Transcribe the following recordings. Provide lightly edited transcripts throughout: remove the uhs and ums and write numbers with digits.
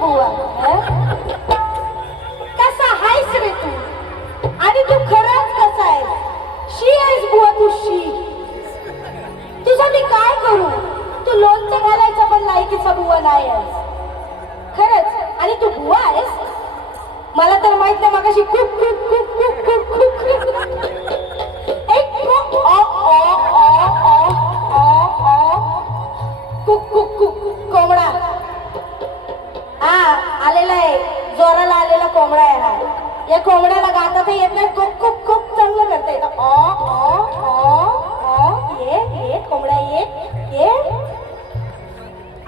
बुवा. कसा आहेस रे तू? आणि तू खरंच कसा आहेस? शी आहेस बुवा तू, शी. तुझं मी काय करू? तू लोणचं घालायचा पण लायकीचा बुवा नाही आहेस खरंच. आणि तू बुवा आहेस? मला तर माहित नाही. मगाशी खूप खूप खूप खूप खूप खूप एक खूप कुक कुक कुक कोंबडा हा आलेला आहे. जोराला आलेला कोंबडा आहे हा. या कोंबड्याला गाता तर येत नाही. कुक कुक कुक चांगलं करता येतं. ये कोंबडा ये.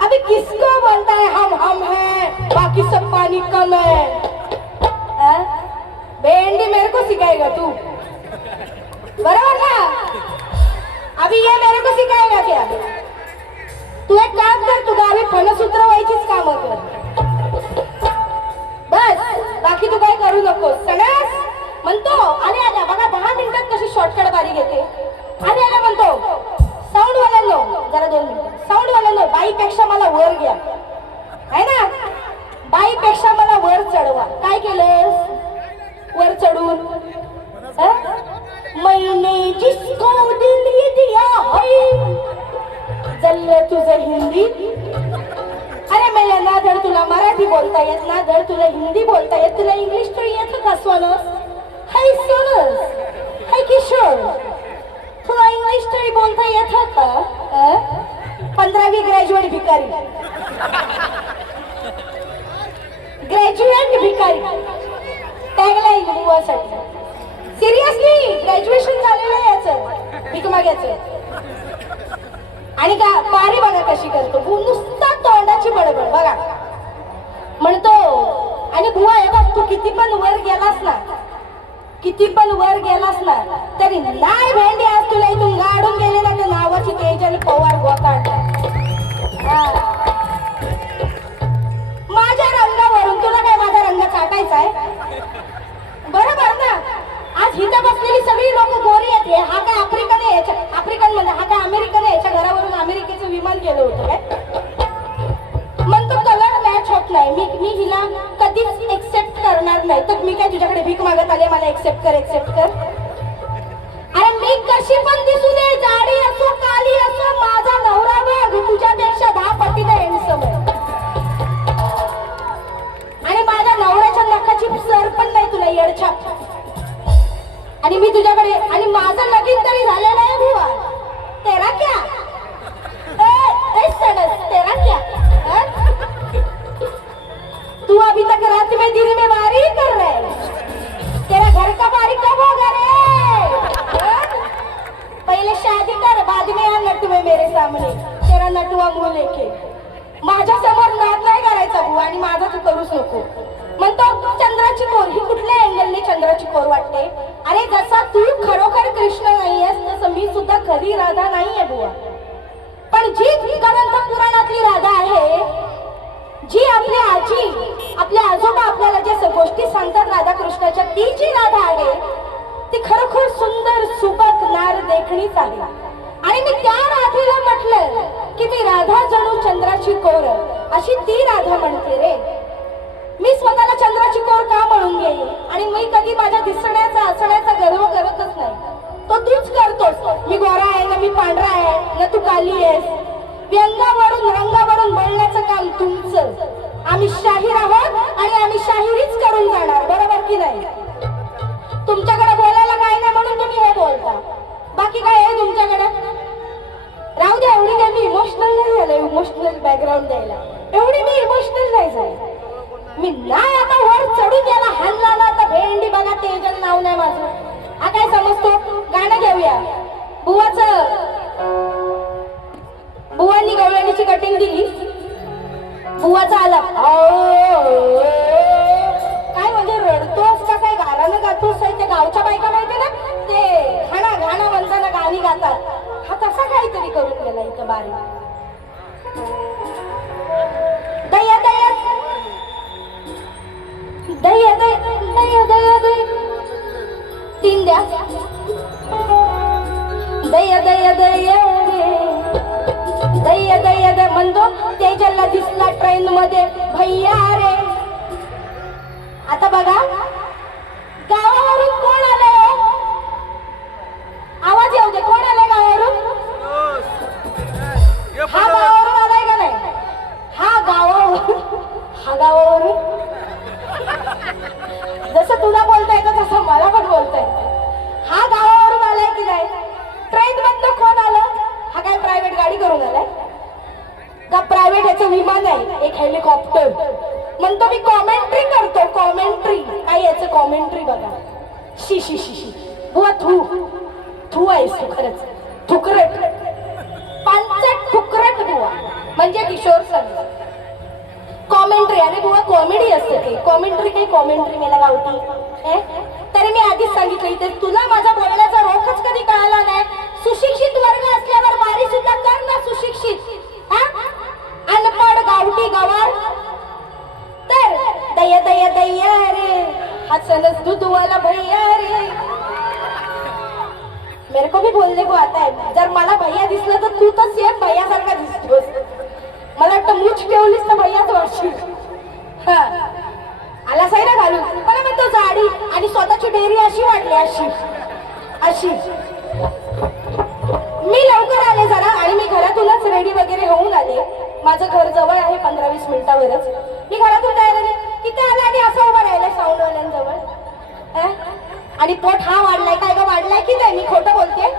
अभी किसको बोलता है हम हैं, बाकी सब पानी कम है. भेंडी मेरे को सिखाएगा तू, बराबर ना? अभी ये मेरे को सिखाएगा क्या? तू एक काम कर, तू गावी फणस उतरवायचीच कामं कर बस. बाकी तू काय करू नकोस. सणास म्हणतो आले आल्या बघा 10 मिनिटात कशी शॉर्टकट बारी घेते. आले आल्या म्हणतो साऊंड वाल्यांनो जरा 2 मिनिटं. साऊंड वाल्यांनो बाईपेक्षा मला वर घ्या है ना. बाईपेक्षा मला वर चढवा. काय केलंस वर चढून? मैंने जिसको दिल ये दिया है. जल्ल तुझं हिंदी. अरे मेल्या ना धड तुला मराठी बोलता येत, ना धड तुला हिंदी बोलता येत. तुला इंग्लिश तर येतं का सोनस? हाय सोनस, हाय किशोर, तुला इंग्लिश तरी बोलता येत का? 15वी ग्रॅज्युएट भिकारी. ग्रॅज्युएट भिकारी टॅगलाईन बुवासाठी. सिरियसली ग्रॅज्युएशन झालेलं आहे याचं भीक मागायचं. आणि का पारी बघा कशी करतो. नुसता तोंडाची बडबड बघा. म्हणतो आणि बुवा हे बघ तू किती पण वर गेलास ना, किती पण वर गेलास ना तरी नाही भेंडी आज तुला इथून गाडून गेले ना त्या नावाची तेजल पवार गोताडला. माझ्या रंगावरून तुला काय माझा रंग चाटायचा आहे? बरोबर ना. आज इथं बसलेली सगळी लोक गोरी आहेत. हा काय आफ्रिकन आहे? आफ्रिकन म्हणजे हा काय अमेरिकन आहे? याच्या घरावरून अमेरिकेचं विमान गेलं होतं काय? म्हणतो कलर मॅच होत नाही. मी हिला कधीच एक्सेप्ट करणार नाही. तर मी काय तुझ्याकडे भीक मागत आले मला एक्सेप्ट कर. अरे मी कशी पण दिसू दे, जाडी असो काली असो, माझा नवरा बघ तुझ्यापेक्षा 10 पटीने हँडसम आहे. आणि माझ्या नवऱ्याच्या नखाची सर पण नाही तुला येडछाप. आणि मी तुझ्याकडे आणि माझं लगीन तरी झालेलं आहे बुवा. तेरा क्या तेरा क्या? तू अभी तक रात में दिन में बारी कर रहे. तेरा घर का बारी कब होगा रे? पहले शादी कर, बाद में आ नटवे मेरे सामने. तेरा नटवा मुंह लेके. माझ्या समोर नाद नाही करायचा बुवा आणि माझा तू करूच नको. म्हणतो चंद्राची कोर. ही कुठल्या अँगलने चंद्राची कोर वाटते? अरे जसा तू खरोखर कृष्ण नाहीयेस तसं मी सुद्धा खरी राधा नाहीये बुवा. पण जी ग्रंथ पुराणातली राधा आहे, जी आपली आजी आपल्या आजोबा आपल्याला जे गोष्टी सांगतात राधा कृष्णाच्या, ती जी राधा आहे ती खरोखर सुंदर सुबक नार देखणीच आहे. आणि मी त्या राधेला म्हटलं की मी राधा जणू चंद्राची कोर अशी ती राधा म्हणते रे. मी स्वतःला चंद्राची कोर का म्हणून घेईन? आणि मी कधी माझ्या दिसण्याचा असण्याचा गर्व करतच नाही. तो तूच करतोस. मी गोरा आहे ना, मी पांढरा आहे ना, तू काली आहेस. व्यंगावरून रंगावरून बोलण्याचं काम तुमचं. आम्ही शाहीर आहोत आणि आम्ही शाहिरीच करून जाणार. बरोबर की नाही? तुमच्याकडे बोलायला काही नाही म्हणून तुम्ही हे बोलता. बाकी काय आहे तुमच्याकडे? राहू द्या. एवढी काय मी इमोशनल नाही झाले. इमोशनल बॅकग्राऊंड द्यायला एवढी मी इमोशनल नाही झाले. मी नाही आता वर चढून गेला हल्ला ना तर भेंडी बघा तेजल नाव नाही माझं. हा काय समजतो? गाणं घेऊया. बुवांनी गवळणीची कटिंग दिली. बुवाचा आला काय म्हणजे रडतोस का काय गाणं गातोस? ते गावच्या बायका माहिती ना ते घाणा म्हणताना गाणी गातात. हा तसा काहीतरी करून गेला इथं बारी. दया दया दया दया दया दया 3 द्या. दया दया दया रे दया यद म्हणतो तेजलला दिसला ट्रेन मध्ये भैया रे. आता बघा गावावरून कोण आलंय? आवाज येऊ दे. कोण आलंय गावावरून? हा गावावरून आलाय का नाही? हा गावावरून जसं तुला बोलता येतं तसं मला पण बोलता येतं. हा गावावरून आलाय की नाही? ट्रेन मधनं कोण आलं? हा काय प्रायव्हेट गाडी करून आलाय का? प्रायव्हेट याचं विमान आहे, एक हेलिकॉप्टर. म्हणतो मी कॉमेंट्री करतो. कॉमेंट्री काय याचं कॉमेंट्री बघा. शी शी शी शी बुवा थू आहेस तू खरंच. थुकरट पांचट थुकरट बुवा म्हणजे किशोर सर. कॉमेंट्री अरे बुवा कॉमेडी असते ते. कॉमेंट्री काही कॉमेंट्री मला गावती. तरी मी आधीच सांगितलं तर तुला माझा बोलण्याचा रोखच कधी कळाला नाही. सुशिक्षित वर्ग असल्यावर मारी सुद्धा कर ना सुशिक्षित. अनपड गावठी गवार तर दया दया दया रे हसनस दूध वाला भैया रे. मेरे को भी बोलने को आता है. जर मला भैया दिसलं तर तू तर सेम भैया सारखा दिसतोस. मला वाटतं मूछ ठेवलीस तर भैयाच वाटशील. हा आला साईरा घालून मला म्हणतो जाडी आणि स्वतःची डेअरी अशी वाटली अशी अशी. मी लवकर आले जरा आणि मी घरातूनच रेडी वगैरे होऊन आले. माझं घर जवळ आहे 15-20 मिनिटावरच. मी घरातून तयार झाले तिथे आले आणि असं उभं राहिलं साऊंडवाल्यांजवळ. आणि पोट हा वाढलाय काय का वाढलाय की नाही? मी खोटं बोलते.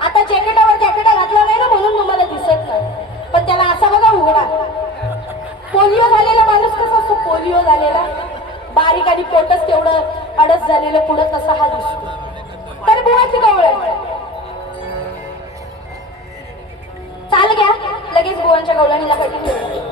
आता जॅकेटावर जॅकेट घातलं नाही ना म्हणून तुम्हाला दिसत नाही. पण त्याला असा बघा उघडा. पोलिओ झालेला माणूस कसा असतो? पोलिओ झालेला बारीक आणि पोटच तेवढं अडस झालेलं पुढं तसा हा दिसतो. तर बुवाची गवळ चाल घ्या लगेच बुवांच्या गवळणीला कटी ठेवलं.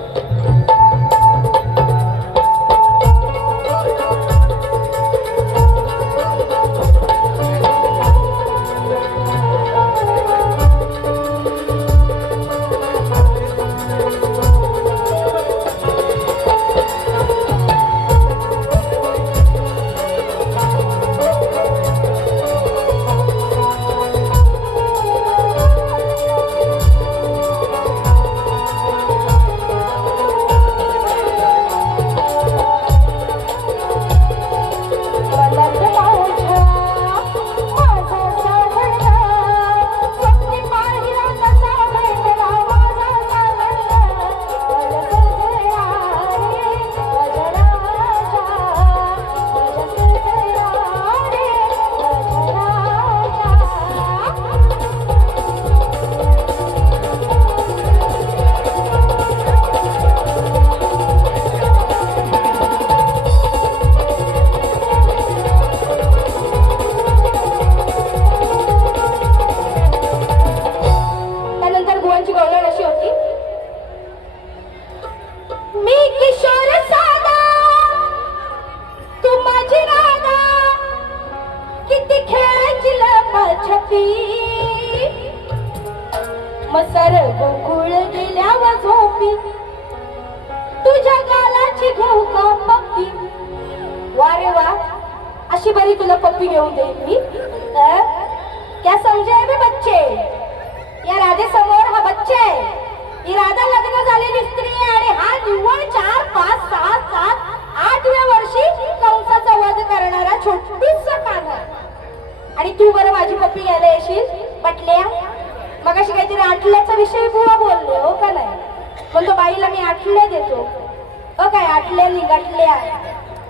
मसर गोकुळ गेल्यावर झोपी तुझ्या गालाची घेऊ का पप्पी. वा रे वा अशी बरी तुला पप्पी घेऊन देईल मी. क्या समजे बे बच्चे? या राधे समोर हा बच्चा आहे. ही राधा लग्न झालेली स्त्री आहे आणि हा निव्वळ 4, 5, 6, 7, 8व्या वर्षी कंसाचा वध करणारा छोटूसा कान्हा. आणि तू बरं माझी पप्पी घ्यायला येशील पटल्या? मगाशी काहीतरी आटल्याचा विषय बुवा बोलले हो का नाही? म्हणतो बाईला मी आटल्या देतो. हो काय आटल्यानी गटल्या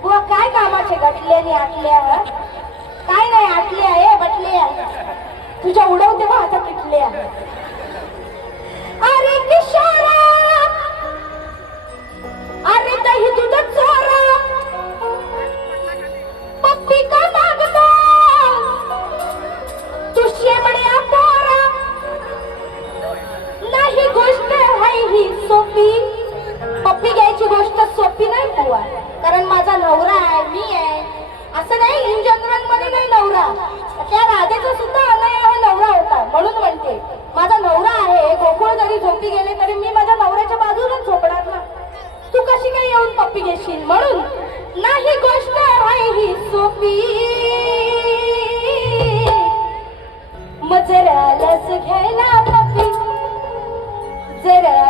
बुवा काय कामाचे गटल्यानी आटल्या? काय नाही आटल्या आहे बटल्या तुझ्या उडवते बा आता पिटल्या. अरे किशोरा अरे दही दूध चोरा पप्पी का मागतो तू शेमड्या पोरा. नाही गोष्ट आहे ही सोपी. पप्पी घ्यायची गोष्ट सोपी नाही बुवा. कारण माझा नवरा आहे मी आहे असं नाही. इन जनरल मध्ये नाही नवरा. त्या राधेचा सुद्धा अनया नवरा होता म्हणून म्हणते माझा नवरा आहे. गोकुळ जरी झोपी गेले तरी मी माझ्या नवऱ्याच्या बाजूलाच झोपणार ना. तू कशी काय येऊन पप्पी घेशील? म्हणून नाही गोष्ट आहे ही सोपी. मग जरा लस घ्यायला पप्पी जरा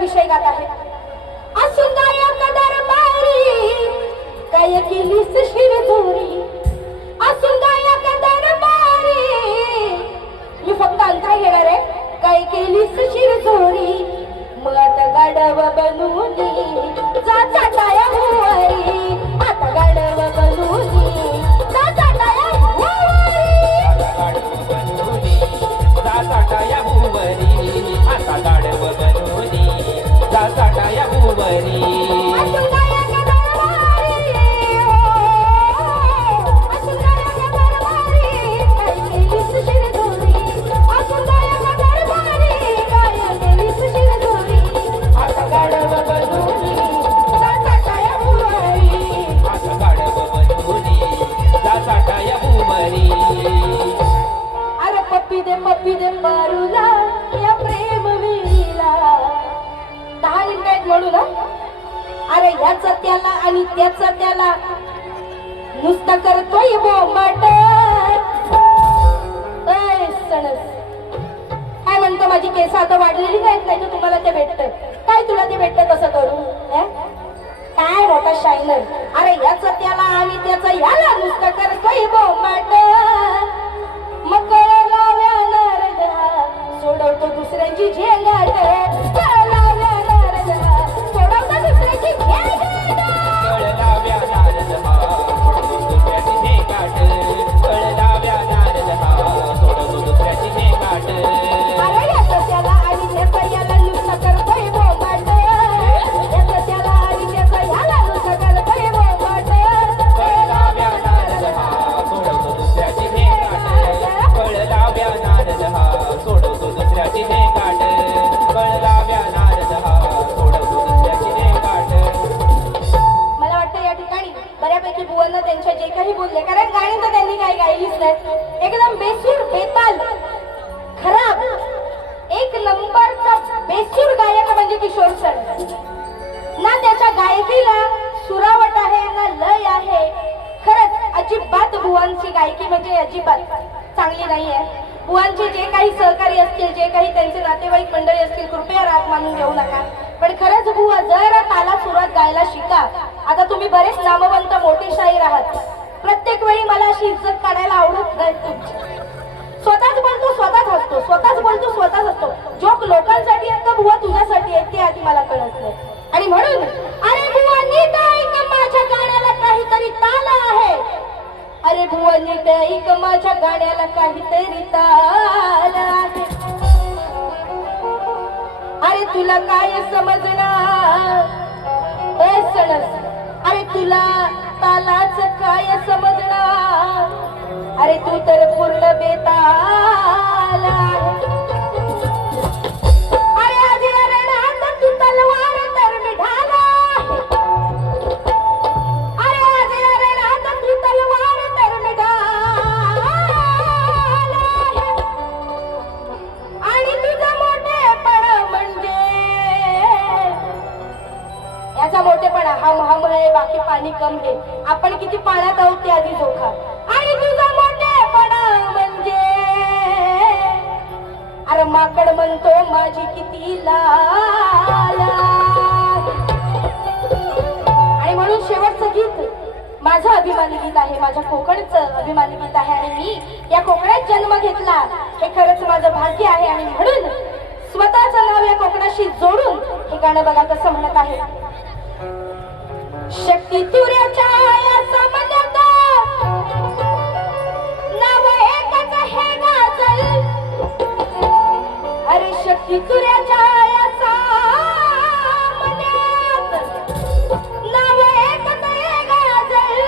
विषय गात आहे. असून गायक दरबारी काय केलीस शिरजोरी, असून गायक दरबारी मी फक्त अंतरा घेणार आहे. काय केलीस शिरजोरी, मग आता गाडव बनूनी जा चाटाया भुवारी, आता गाडव बनूनी जा चाटाया भुवारी, जा चाटाया भुवरी, आता गाडव बनूनी जा चाटाया भुवरी. असून गायक दरबारी, असून गायक दरबारी काय केलीस शिरजोरी, असून गायक दरबारी काय केलीस शिरजोरी, आता गाडव बनूनी जा चाटाया भुवारी. आता गाडव बनूनी जा चाटाया भुवरी. अरे पप्पी दे मारूला या प्रेम विहिरीला. 10 मिनिटात म्हणू ना. अरे ह्याचा त्याला आणि त्याचा त्याला नुसता करतोय बोंबाट. ऐ सणस, काय म्हणतो माझी केस आता वाढलेली नाहीत, नाही तर तुम्हाला ते भेटत. काय तुला ते भेटत तसं करू हे? काय मोठा शायनर. अरे ह्याचा त्याला आणि त्याचा ह्याला नुसता करतोय बोंबाट. मग कळलाव्या नारदा सोडवतो दुसऱ्यांची झेंगाट, कळलाव्या नारदा सोडवतो दुसऱ्यांची झेंगाट. कळलाव्या नारद हा सोडतो दुसऱ्याची झेंगाट, कळलाव्या नारद हा सोडतो दुसऱ्याची झेंगाट. अरे याचं त्याला आणि त्याचा याला नुसता करतोय बोंबाट, याचं त्याला आणि त्याचा याला नुसता करतोय बोंबाट. कळलाव्या नारद हा सोडतो दुसऱ्याची झेंगाट, कळलाव्या नारद हा सोडतो दुसऱ्याची झेंगाट, कळलाव्या नारद हा सोडतो दुसऱ्याची झेंगाट. मला वाटतं या ठिकाणी बऱ्यापैकी बुवांना त्यांच्या जे काही बोलले, कारण गाणी तर त्यांनी काही गायलीच नाही. एकदम बेसूर बेताल खराब एक नंबरचा बेसूर गायक म्हणजे किशोर सर. ना त्याच्या गायकीला सुरावट आहे ना लय आहे. खरंच अजिबात बुवांची गायकी म्हणजे अजिबात चांगली नाही आहे. बुवांचे जे काही सहकारी असतील, जे काही त्यांचे नातेवाईक मंडळी असतील, कृपया राग मानून घेऊ नका. पण खरंच बुवा जर ताला सुरात गायला शिका. आता तुम्ही बरेच नामवंत मोठे शाहीर आहात, प्रत्येक वेळी मला अशी इज्जत काढायला आवडत नाही तुमची. स्वतःच बोलतो स्वतःच हसतो, स्वतःच बोलतो स्वतःच हसतो. जोक लोकांसाठी आहेत का बुवा तुझ्यासाठी आहेत ते आधी मला कळत नाही. आणि म्हणून अरे बुवा नीट ऐक, माझ्या गाण्याला काहीतरी ताल आहे. अरे बुवा नीट ऐक, माझ्या गाण्याला काहीतरी ताल आहे. अरे तुला काय समजणार ए सणस, अरे तुला तालाच काय समजणार. अरे तू तर पूर्ण बेताल आहे. अरे आधी रणात तू तलवार तर मी ढाल आहे. अरे आधी रणात तू तलवार तर मी ढाल आहे. आणि तुझा मोठेपणा म्हणजे याचा मोठेपणा हम हम है बाकी पाणी कम है. आपण किती पाण्यात आहोत ते आधी जोखा. आणि तुझा मोठेपणा म्हणजे अरे माकड म्हणतो माझी किती लाल. आणि म्हणून शेवटचं गीत माझं अभिमानी गीत आहे, माझ्या कोकणचं अभिमानी गीत आहे. आणि मी या कोकणात जन्म घेतला हे खरंच माझं भाग्य आहे. आणि म्हणून स्वतःचं नाव या कोकणाशी जोडून हे गाणं बघा कसं म्हणत आहे. शक्ती तुऱ्याच्या या समजत नाव एकच हे गाजल. अरे शक्ती तुऱ्याच्या या सामन्यात नाव एकच हे गाजल.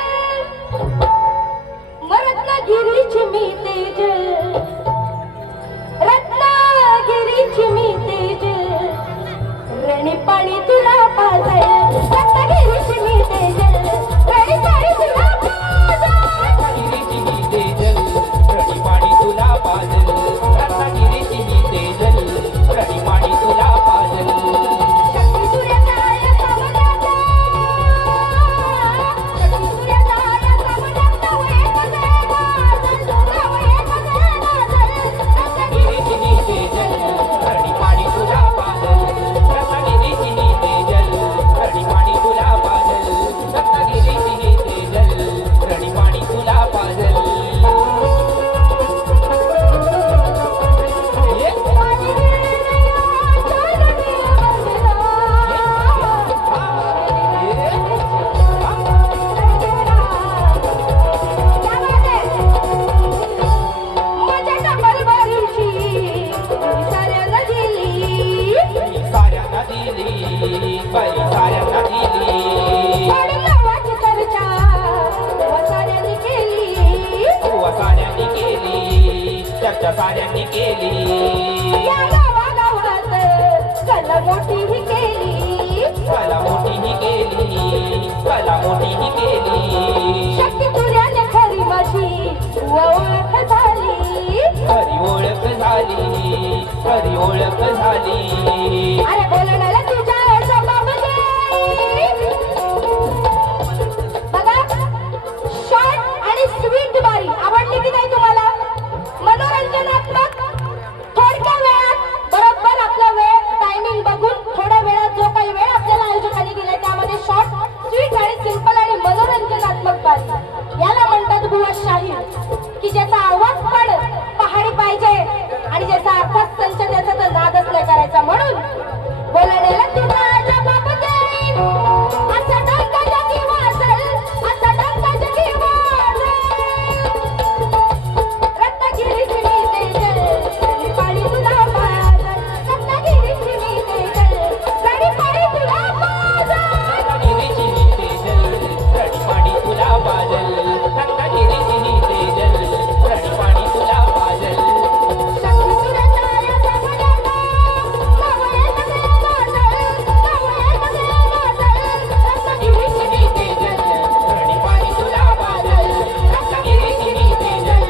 रत्नागिरीची मी तेजल, रत्नागिरीची मी तेजल, रणी पाणी तुला पाजल. रत्नागिरीची मी तेजल, रणी पाणी तुला पाजल. रत्नागिरीची मी तेजल, रणी पाणी तुला पाजल. रत्नागिरीची मी तेजल, रणी पाणी तुला पाजल. शक्ती तुऱ्याच्या या सामन्यात, शक्ती तुऱ्याच्या या सामन्यात नाव एकच हे गाजल, नाव एकच हे गाजल. रत्नागिरीची मी तेजल, रणी पाणी तुला पाजल. रत्नागिरी बाई साऱ्यांना दिली म्हणून नावाची चर्चा वसाऱ्यांनी केली साऱ्यांनी केली चर्चा साऱ्यांनी केली या गावागावात कला मोठीही केली कला मोठीही केली कला मोठीही केली शक्ती तुझ्याने खरी माझी ओळख झाली खरी ओळख झाली खरी ओळख झाली अरे बोलण्याला तुझ्या जबाब दे बघा शॉर्ट आणि स्वीट बारी आवडली की नाही तुम्हाला मनोरंजनात्मक थोडक्या वेळात बरोबर आपला वेळ टायमिंग बघून थोड्या वेळात जो काही वेळ आपल्याला आयोजकांनी दिलाय त्यामध्ये शॉर्ट स्वीट आणि सिंपल आणि मनोरंजनात्मक बारी याला म्हणतात बुवा शाहीर की ज्याचा आवाज पण पहाडी पाहिजे आणि ज्याचा अर्थात संच त्याचा तर नादच नाही करायचा म्हणून बोलण्याला तुला जबाब देईन असा डंका जगी वाजल असा डंका जगी वाजल रत्नागिरीची मी तेजल रडी पाणी तुला पाजल रत्नागिरीची मी तेजल रडी पाणी तुला पाजल रत्नागिरीची ही तेजल रडीपाणी तुला पाजल रत्नागिरीची ही तेजल रडीपाणी तुला पाजल शक्ती तुला ताऱ्या समजला नवये सगळे गाजल नवये सगळे गाजल रत्नागिरीची रत्नागिरीची ही तेजल रडीपाणी तुला पाजल रत्नागिरीची ही तेजल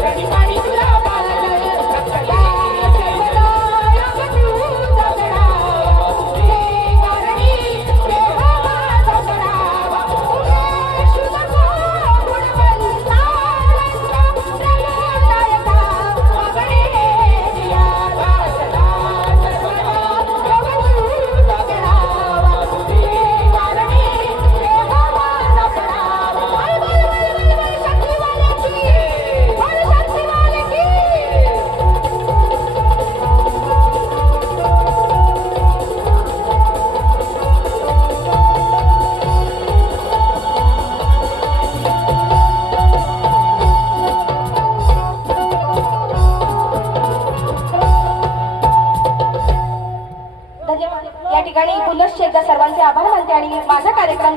रडीपाणी तुला पाजल रत्नागिरीची ही तेजल धन्यवाद. या ठिकाणी पुनश्च एकदा सर्वांचे आभार मानते आणि माझा कार्यक्रम